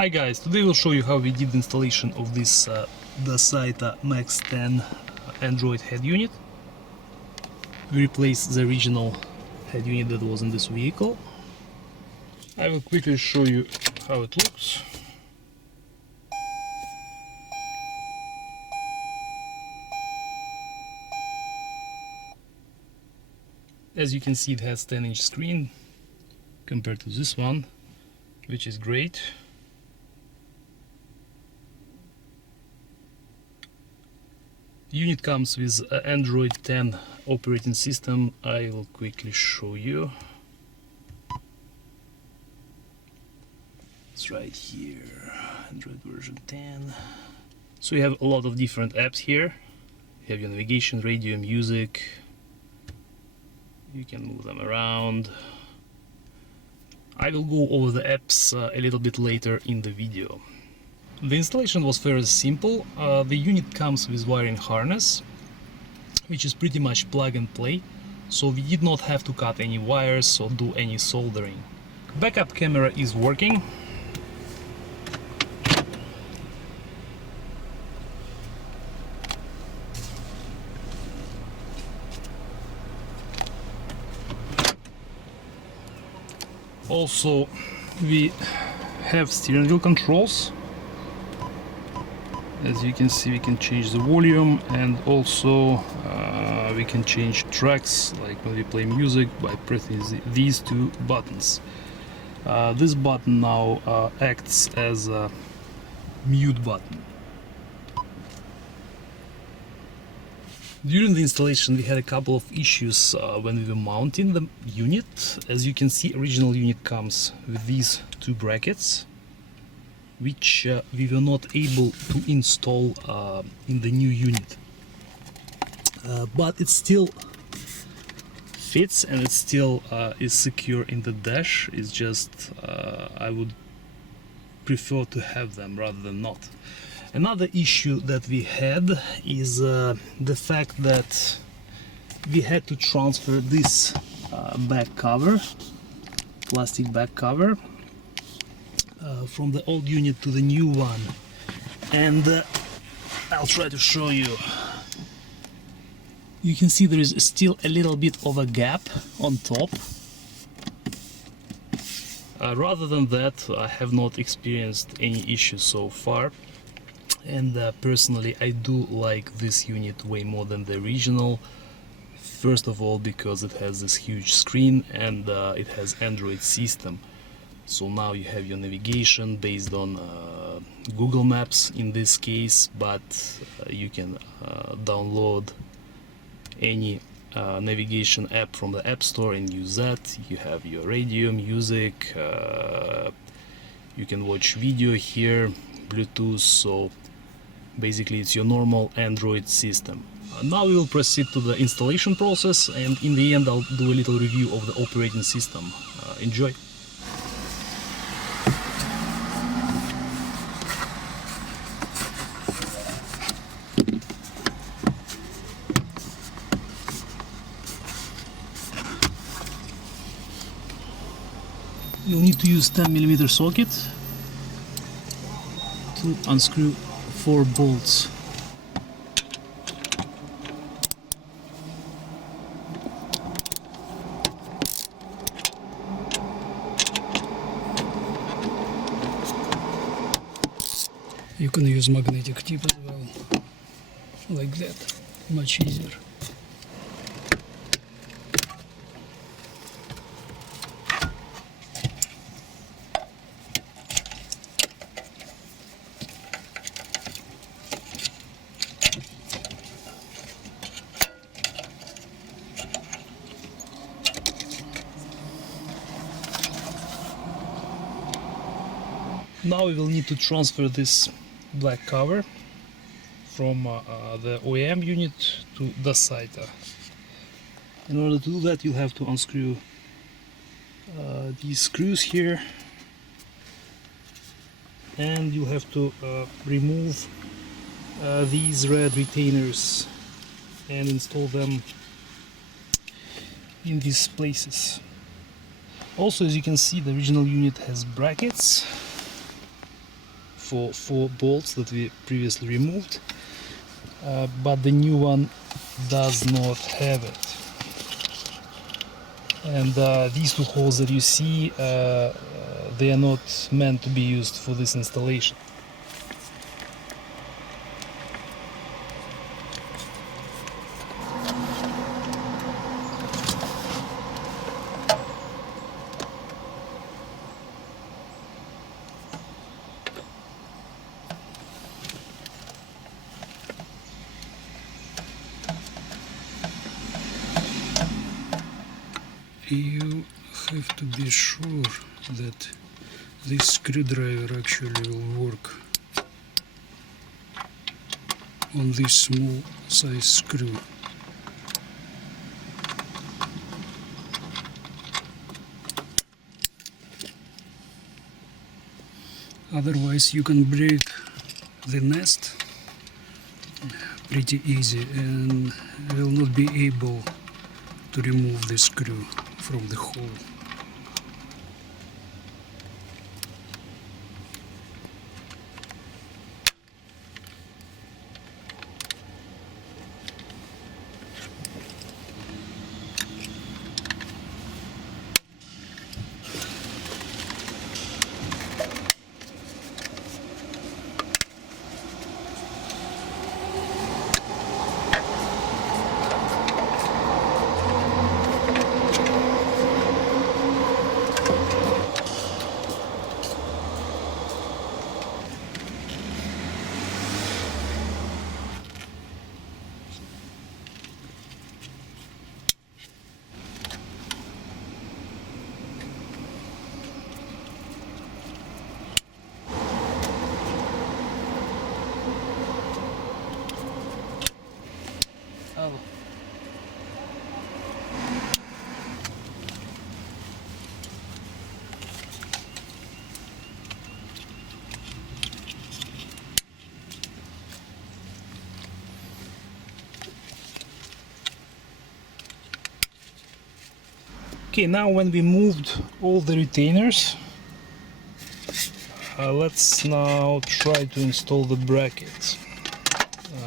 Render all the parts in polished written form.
Hi guys, today we'll show you how we did the installation of this Dasaita Max 10 Android head unit. We replaced the original head unit that was in this vehicle. I will quickly show you how it looks. As you can see, it has 10-inch screen compared to this one, which is great. The unit comes with Android 10 operating system. I will quickly show you. It's right here, Android version 10. So you have a lot of different apps here. You have your navigation, radio, music. You can move them around. I will go over the apps a little bit later in the video. The installation was fairly simple. The unit comes with wiring harness, which is pretty much plug and play, so we did not have to cut any wires or do any soldering. Backup camera is working. Also, we have steering wheel controls. As you can see, we can change the volume, and also we can change tracks, like when we play music, by pressing these two buttons. This button now acts as a mute button. During the installation we had a couple of issues when we were mounting the unit. As you can see, original unit comes with these two brackets, which we were not able to install in the new unit. But it still fits, and it still is secure in the dash. It's just I would prefer to have them rather than not. Another issue that we had is the fact that we had to transfer this back cover, plastic back cover, from the old unit to the new one, and I'll try to show you. You can see there is still a little bit of a gap on top. Rather than that, I have not experienced any issues so far, and personally I do like this unit way more than the original. First of all, because it has this huge screen, and it has Android system. So now you have your navigation based on Google Maps in this case, but you can download any navigation app from the App Store and use that. You have your radio, music, you can watch video here, Bluetooth, so basically it's your normal Android system. Now we will proceed to the installation process, and in the end I'll do a little review of the operating system. Enjoy! You'll need to use 10mm socket to unscrew 4 bolts. You can use magnetic tip as well, like that, much easier. Now we will need to transfer this black cover from the OEM unit to Dasaita. In order to do that, you have to unscrew these screws here, and you have to remove these red retainers and install them in these places. Also, as you can see, the original unit has brackets for 4 bolts that we previously removed, but the new one does not have it. And these 2 holes that you see, they are not meant to be used for this installation. You have to be sure that this screwdriver actually will work on this small size screw. Otherwise you can break the nest pretty easy and will not be able to remove the screw from the hole. Okay, now when we moved all the retainers, let's now try to install the brackets.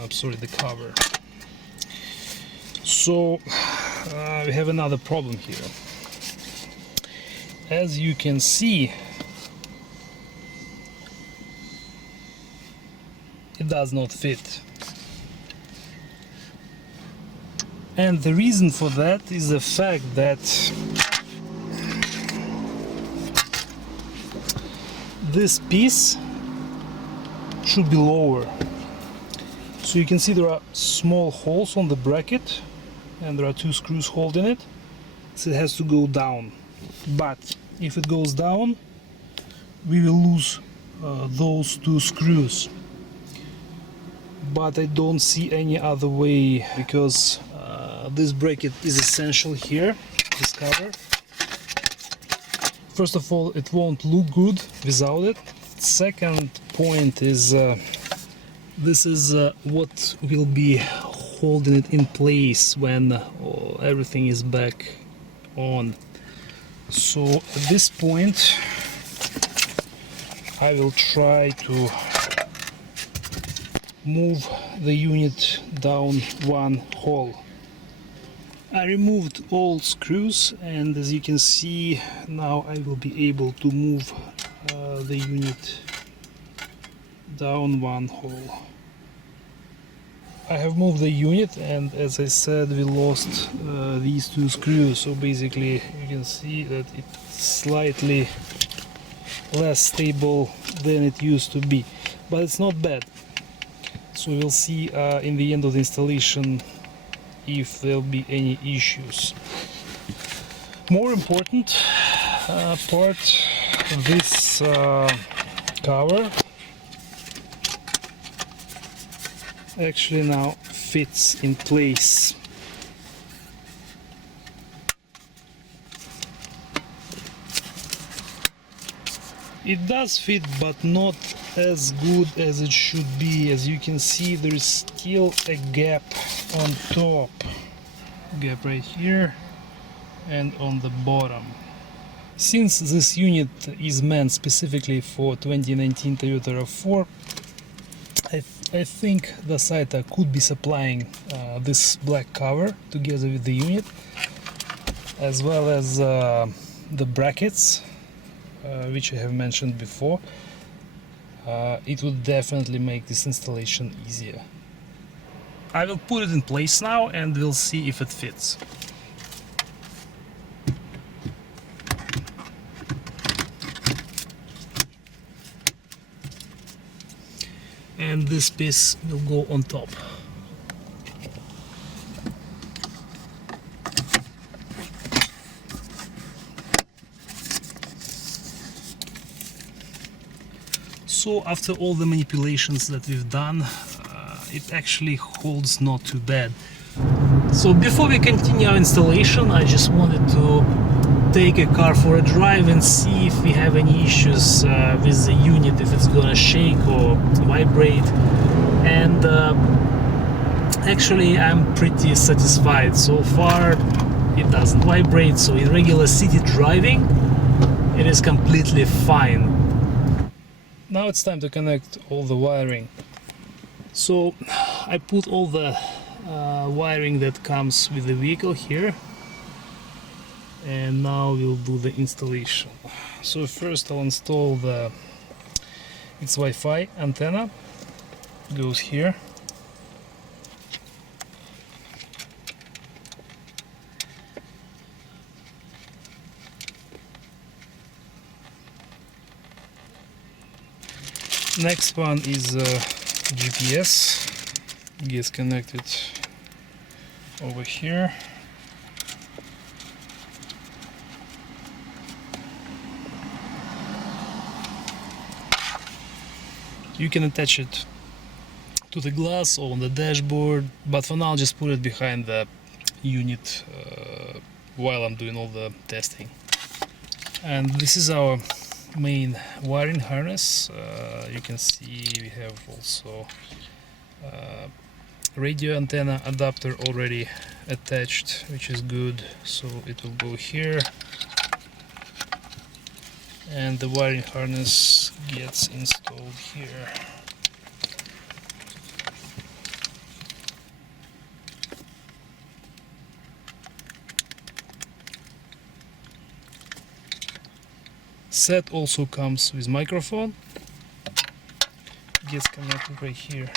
Sorry, the cover. So we have another problem here. As you can see, it does not fit. And the reason for that is the fact that this piece should be lower. So you can see there are small holes on the bracket and there are 2 screws holding it, so it has to go down. But if it goes down, we will lose those 2 screws. But I don't see any other way, because this bracket is essential here, this cover. First of all, it won't look good without it. Second point is this is what will be holding it in place when everything is back on. So at this point I will try to move the unit down 1 hole. I removed all screws, and as you can see, now I will be able to move the unit down 1 hole. I have moved the unit, and as I said, we lost these 2 screws, so basically you can see that it's slightly less stable than it used to be, but it's not bad. So we'll see in the end of the installation if there'll be any issues. More important part, this cover actually now fits in place. It does fit, but not as good as it should be. As you can see, there is still a gap on top, gap right here and on the bottom. Since this unit is meant specifically for 2019 Toyota RAV4, I think Dasaita could be supplying this black cover together with the unit, as well as the brackets, which I have mentioned before. It would definitely make this installation easier. I will put it in place now and we'll see if it fits. And this piece will go on top. So after all the manipulations that we've done, it actually holds not too bad. So before we continue our installation, I just wanted to take a car for a drive and see if we have any issues with the unit, if it's gonna shake or vibrate. And actually I'm pretty satisfied so far. It doesn't vibrate, so in regular city driving it is completely fine. Now it's time to connect all the wiring. So I put all the wiring that comes with the vehicle here, and now we'll do the installation. So first I'll install its Wi-Fi antenna. It goes here. Next one is GPS. Gets connected over here. You can attach it to the glass or on the dashboard, but for now I'll just put it behind the unit while I'm doing all the testing. And this is our main wiring harness. You can see we have also radio antenna adapter already attached, which is good, so it will go here, and the wiring harness gets installed here. Set also comes with microphone, gets connected right here.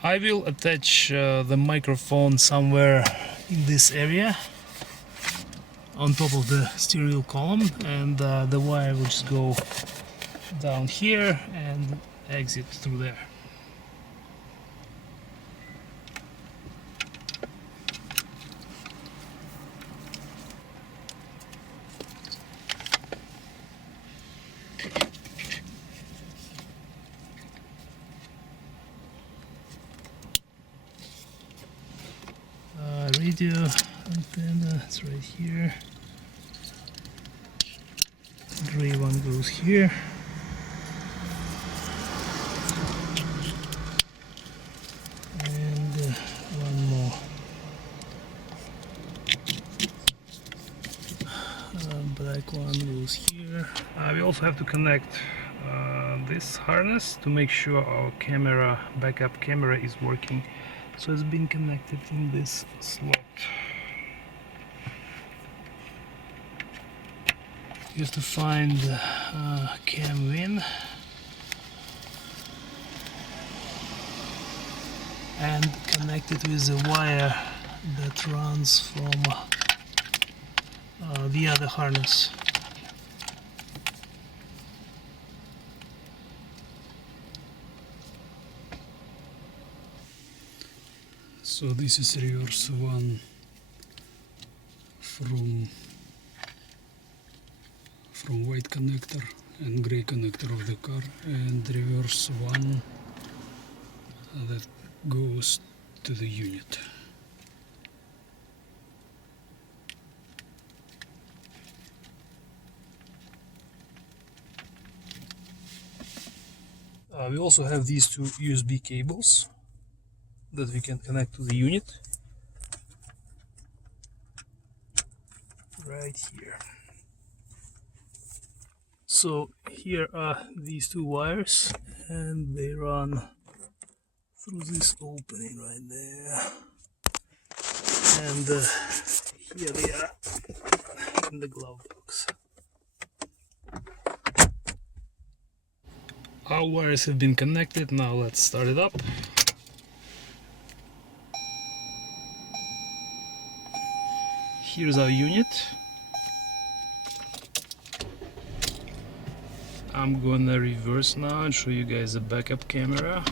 I will attach the microphone somewhere in this area on top of the stereo column, and the wire will just go down here and exit through there. Radio antenna, it's right here. Gray one goes here. And one more. Black one goes here. We also have to connect this harness to make sure our camera, backup camera, is working. So it's been connected in this slot. You have to find cam win and connect it with a wire that runs from the other harness. So this is reverse one from white connector and gray connector of the car, and reverse one that goes to the unit. We also have these two USB cables that we can connect to the unit. right here. So here are these two wires, and they run through this opening right there, and here they are in the glove box. Our wires have been connected. Now let's start it up. Here's our unit. I'm gonna reverse now and show you guys a backup camera.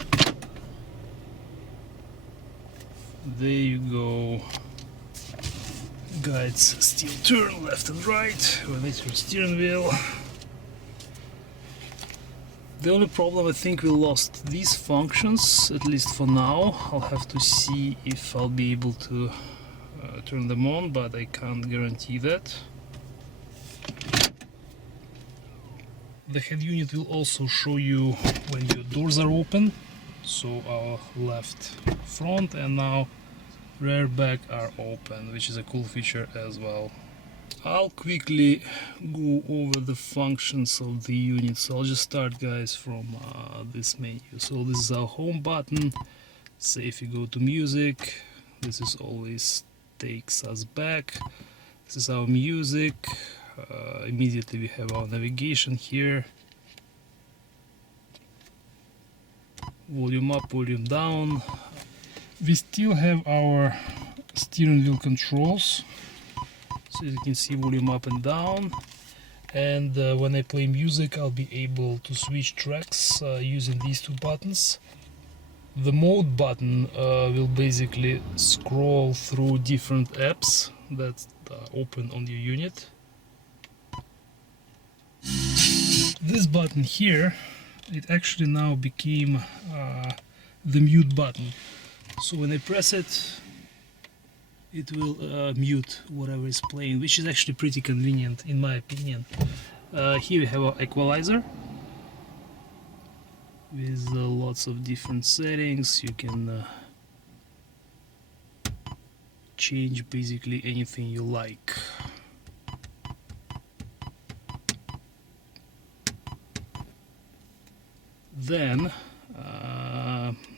There you go. Guides still turn left and right when it's your steering wheel. The only problem, I think we lost these functions, at least for now. I'll have to see if I'll be able to turn them on, but I can't guarantee that. The head unit will also show you when your doors are open. So our left front and now rear back are open, which is a cool feature as well. I'll quickly go over the functions of the unit. So I'll just start, guys, from this menu. So this is our home button. Say if you go to music, this is always takes us back. This is our music. Immediately we have our navigation here. Volume up, volume down. We still have our steering wheel controls. So as you can see, volume up and down. And when I play music, I'll be able to switch tracks using these two buttons. The mode button will basically scroll through different apps that open on your unit. This button here, it actually now became the mute button. So when I press it, it will mute whatever is playing, which is actually pretty convenient in my opinion. Here we have our equalizer with lots of different settings. You can change basically anything you like. Then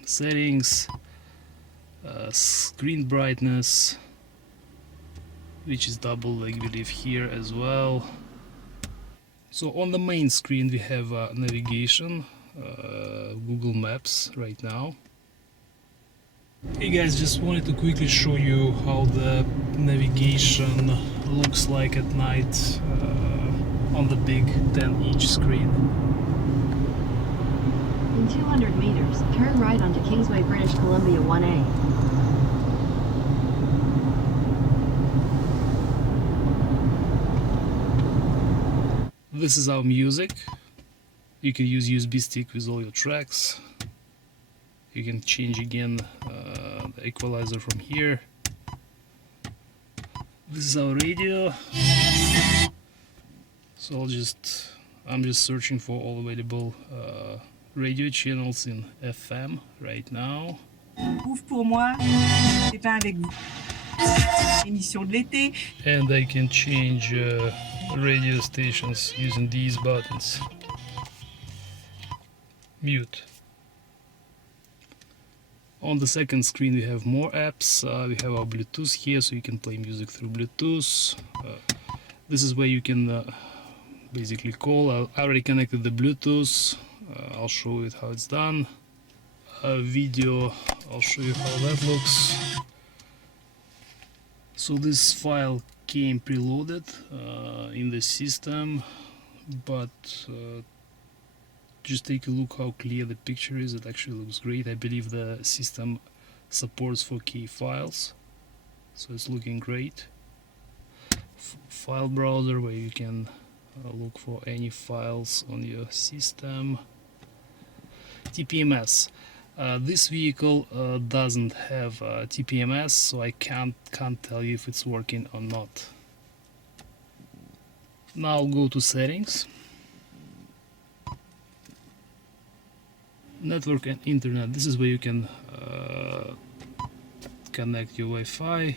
settings, screen brightness, which is double, I believe, here as well. So on the main screen we have navigation, Google Maps right now. Hey guys, just wanted to quickly show you how the navigation looks like at night on the big 10-inch screen. In 200 meters, turn right onto Kingsway, British Columbia 1A. This is our music. You can use USB stick with all your tracks. You can change again the equalizer from here. This is our radio. So I'm just searching for all available radio channels in FM right now. Ouvre pour moi, c'est pas avec vous. Émission de l'été. And I can change radio stations using these buttons. Mute. On the second screen we have more apps. We have our Bluetooth here, so you can play music through Bluetooth. This is where you can basically call. I already connected the Bluetooth. I'll show you how it's done. Video, I'll show you how that looks. So this file came preloaded in the system, but just take a look how clear the picture is. It actually looks great. I believe the system supports 4K files, so it's looking great. File browser where you can look for any files on your system. TPMS. This vehicle doesn't have TPMS, so I can't tell you if it's working or not. Now I'll go to settings, network and internet. This is where you can connect your Wi-Fi.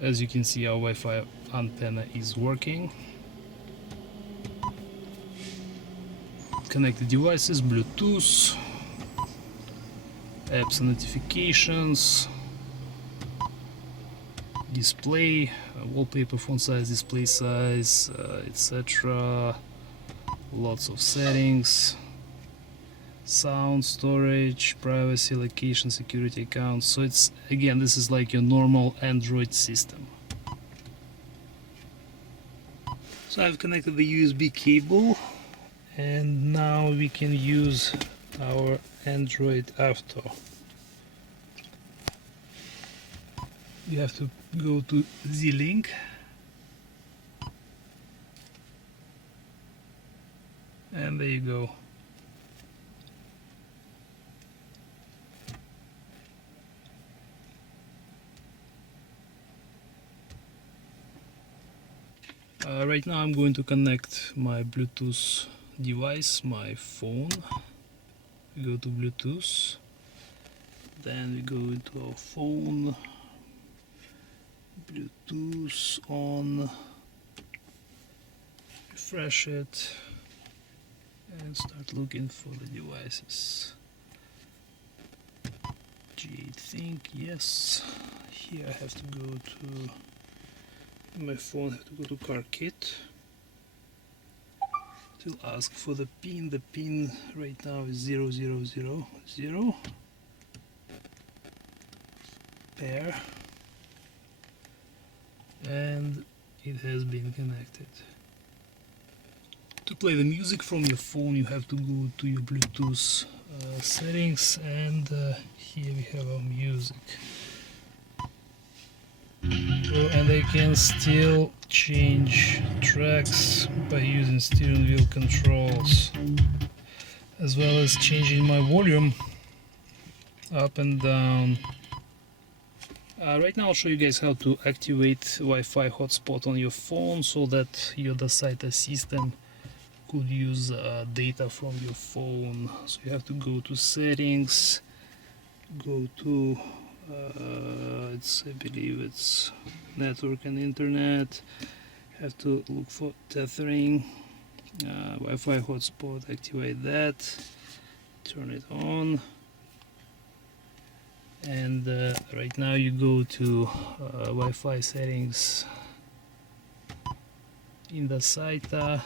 As you can see, our Wi-Fi antenna is working. Connected devices, Bluetooth, apps and notifications, display, wallpaper, font size, display size, etc. Lots of settings, sound, storage, privacy, location, security accounts. So it's, again, this is like your normal Android system. So I've connected the USB cable, and now we can use our Android Auto. You have to go to the link and there you go. Right now I'm going to connect my Bluetooth device, my phone. We go to Bluetooth, then we go into our phone, Bluetooth on, refresh it, and start looking for the devices. G8 think, yes. Here I have to go to my phone, I have to go to car kit. It will ask for the pin. The pin right now is 0000 pair, and it has been connected. To play the music from your phone, you have to go to your Bluetooth settings, and here we have our music. And I can still change tracks by using steering wheel controls, as well as changing my volume up and down. Right now I'll show you guys how to activate Wi-Fi hotspot on your phone so that your Dasaita system could use data from your phone. So you have to go to settings, go to I believe it's network and internet. Have to look for tethering, Wi-Fi hotspot, activate that, turn it on, and right now you go to Wi-Fi settings in Dasaita,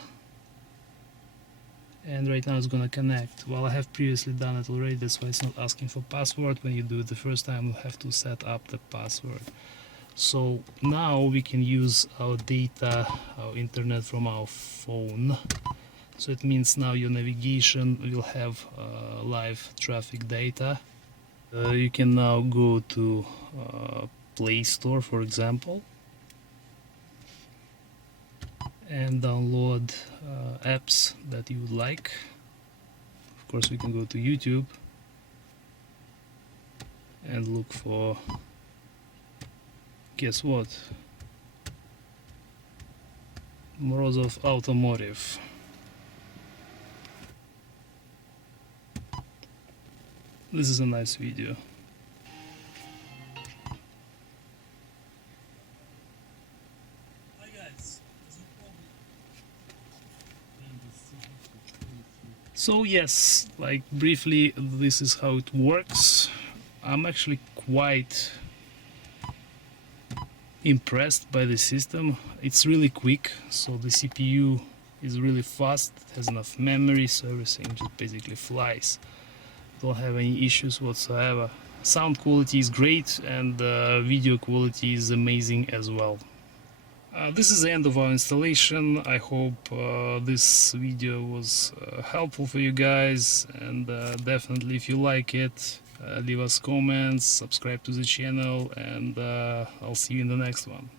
and right now it's gonna connect. Well, I have previously done it already, that's why it's not asking for password. When you do it the first time, you have to set up the password. So now we can use our data, our internet from our phone. So it means now your navigation will have live traffic data. You can now go to Play Store, for example, and download apps that you would like. Of course, we can go to YouTube and look for, guess what, Morozov Automotive. This is a nice video. So yes, like briefly, this is how it works. I'm actually quite impressed by the system. It's really quick, so the CPU is really fast, it has enough memory, so everything just basically flies. Don't have any issues whatsoever. Sound quality is great, and video quality is amazing as well. This is the end of our installation. I hope this video was helpful for you guys, and definitely if you like it, leave us comments, subscribe to the channel, and I'll see you in the next one.